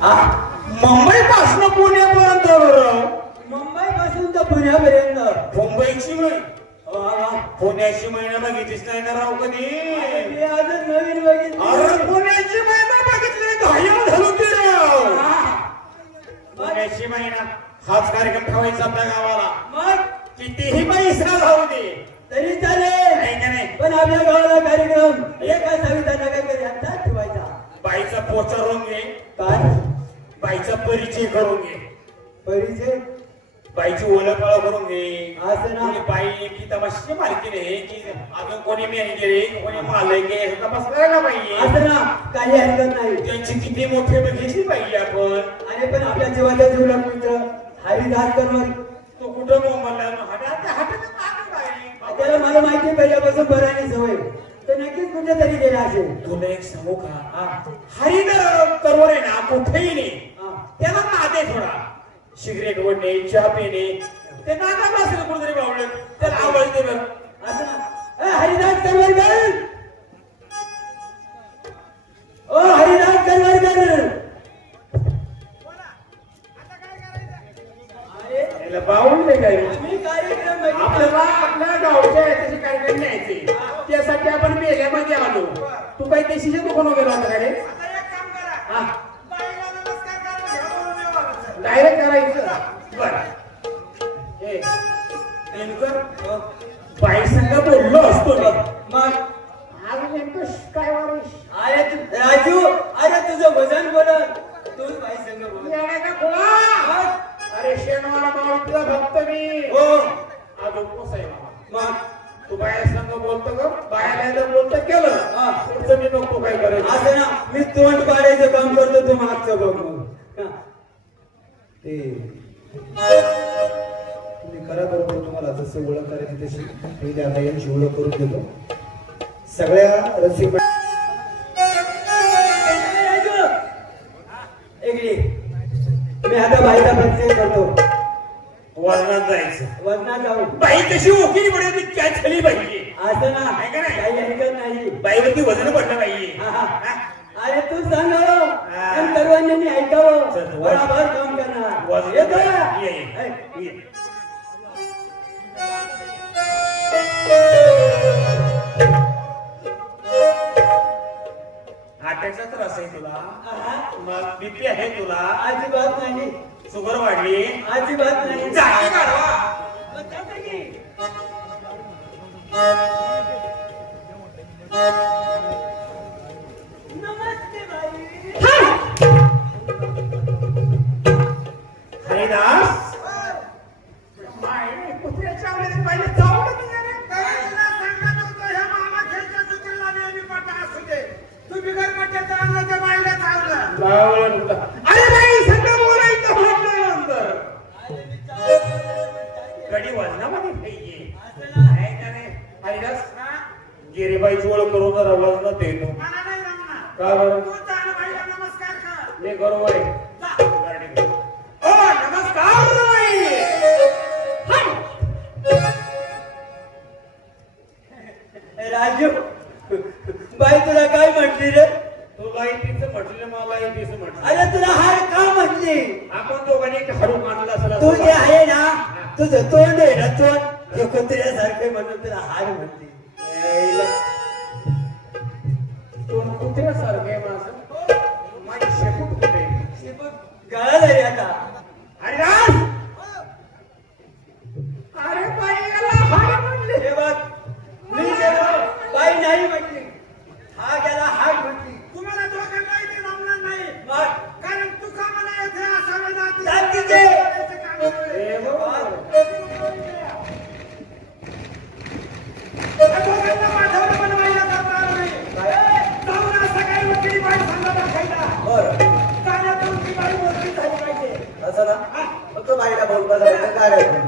मुंबई पासून पुण्यापर्यंत मुंबई पासून तर पुण्यापर्यंत. मुंबईची. पुण्याची महिना बघितलीच नाही ना राव कधी? अजून नवीन बघितली अरे पुण्याची महिना बघितली घायल झालो. पुण्याची महिना हाच कार्यक्रम ठेवायचा आपल्या गावाला. मग? कितीही पैसा जाऊ दे. तरी चालेल. नाही का नाही. पण आपल्या गावाला कार्यक्रम एका सविता नगर यांचा ठेवायचा. बाईचा पोचा घे. काय बाईचा परिचय करून घे. परिचय? बाईची ओळख ओळख करून घे. असं ना. कोणी बाई की तमाशाची मालकी नाही की अजून कोणी मॅनेजर आहे कोणी मालक आहे हे तपास करायला पाहिजे. असं ना? काही हरकत नाही. त्यांची किती मोठे बघितली पाहिजे आपण. आणि पण आपल्या जीवाचा जीवलग मित्र हरिदास करवर तो कुठं मोबाईल हटात हटात त्याला मला माहिती पहिल्यापासून बराने सवय. तर नक्कीच कुठेतरी गेला असेल. तुला एक सांगू का? हरिदर करवर आहे ना कुठेही नाही. त्याला नाद आहे थोडा सिगरेट ओढणे चहा पिणे. ते नादा असेल कुठेतरी बावलं त्याला आवाज दे असं ए, हरिदास करवरकर ओ हरिदास करवरकर कार्यक्रम बघितला. आपल्याला आपल्या गावच्या याच्याशी कार्यक्रम न्यायचे. त्यासाठी आपण मेल्यामध्ये आलो. तू काही देशीच्या दुकान वगैरे होता का रे? डायरेक्ट करायचं. बर. ए, नेमकं बाई संग बोललो असतो मी. मग आज नेमकं श- काय वारीस अरे तू राजू अरे तुझं वजन बोलत तूच बाई संग बोल येणे का खोळा? अरे भक्त मी. हो. आज उपवास आहे बाबा. मग? तू बाया संग बोलतो का बायाला जर बोलतं केलं. पुढचं मी नको काय करायचं. असं ना मी तोंड पाडायचं काम करतो तू मागचं बघ मग. ते तुम्ही करा बरोबर तुम्हाला जसं ओळख करायची तशी. मी त्या ओळख करून देतो. सगळ्या रसिक वजना जाऊ. बाई कशी ओळखी पडेल काय झाली पाहिजे. असं ना. आहे का नाही? काही हरकत नाही. बाईवरती वजन पडलं पाहिजे हा, हा. अरे तू आणि सर्वांनी ऐकावं. चल, चल. बरोबर काम करणार. वजन येतो ये, ये, ये. त्रास आहे तुला. आहा, मग बीपी आहे तुला. अजिबात नाही. शुगर वाढली. अजिबात नाही. जागे काढवा. मग जातं फक्त बाईला काय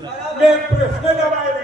प्रश्न दबायला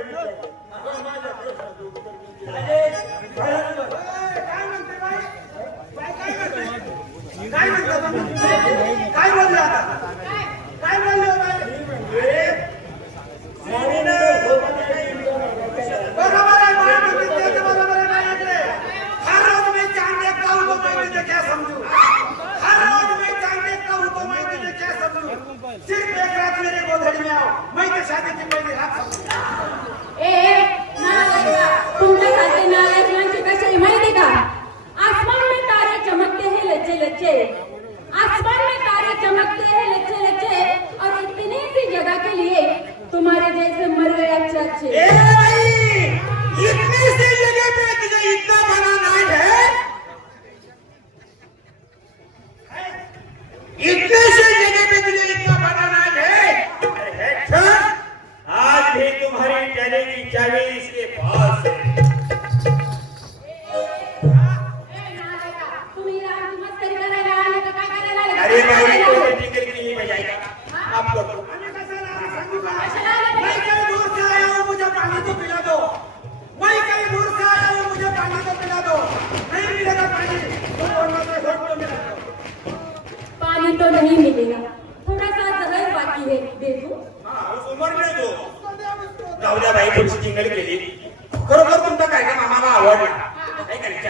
Negativo. है तो नहीं मिलेगा। थोड़ा सा समय बाकी है दे दो जाऊ द्या जिंगल केली. बरोबर तुमचा कार्यक्रम आम्हाला आवडला.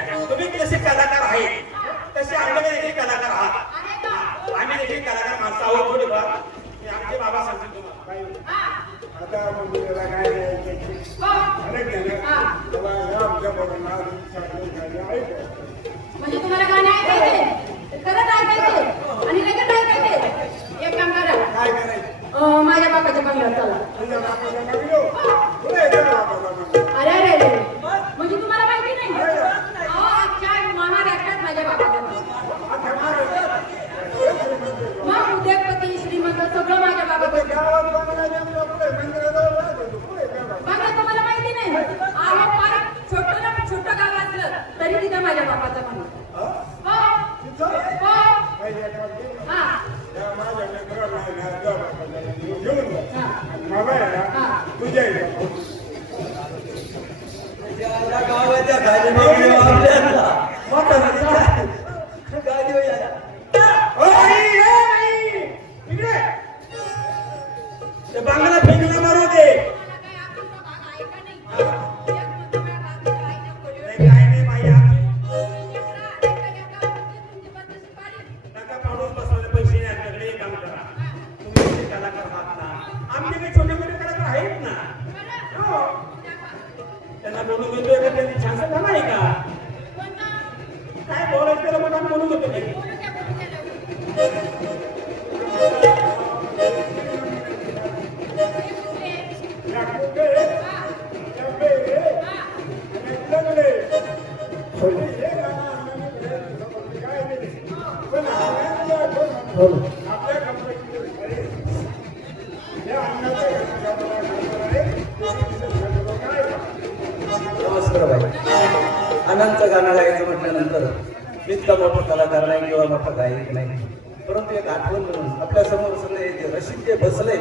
आनंदचं गाणं गायचं म्हटल्यानंतर इतका मोठा कलाकार नाही किंवा मोठा गायक नाही. परंतु एक आठवण म्हणून आपल्यासमोर सगळे रशीद जे बसले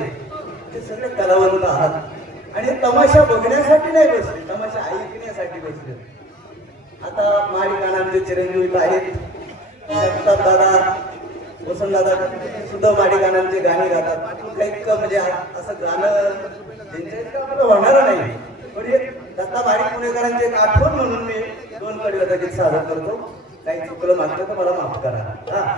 ते सगळे कलावंत आहात. आणि तमाशा बघण्यासाठी नाही बसले तमाशा ऐकण्यासाठी बसले. आता महाडिकाण आमचे चिरंजीवी आहेत. जगतात दादा वसंतदादा सुद्धा माडिकानांचे गाणी गातात. इतकं म्हणजे असं गाणं त्यांच्या इतकं आपलं होणार नाही. पण दत्ता बारीक पुणेकरांचे एक आठवण म्हणून मी दोन कडव्याचा गीत सादर करतो. काही चुकलं मागतो तर मला माफ करा. हा.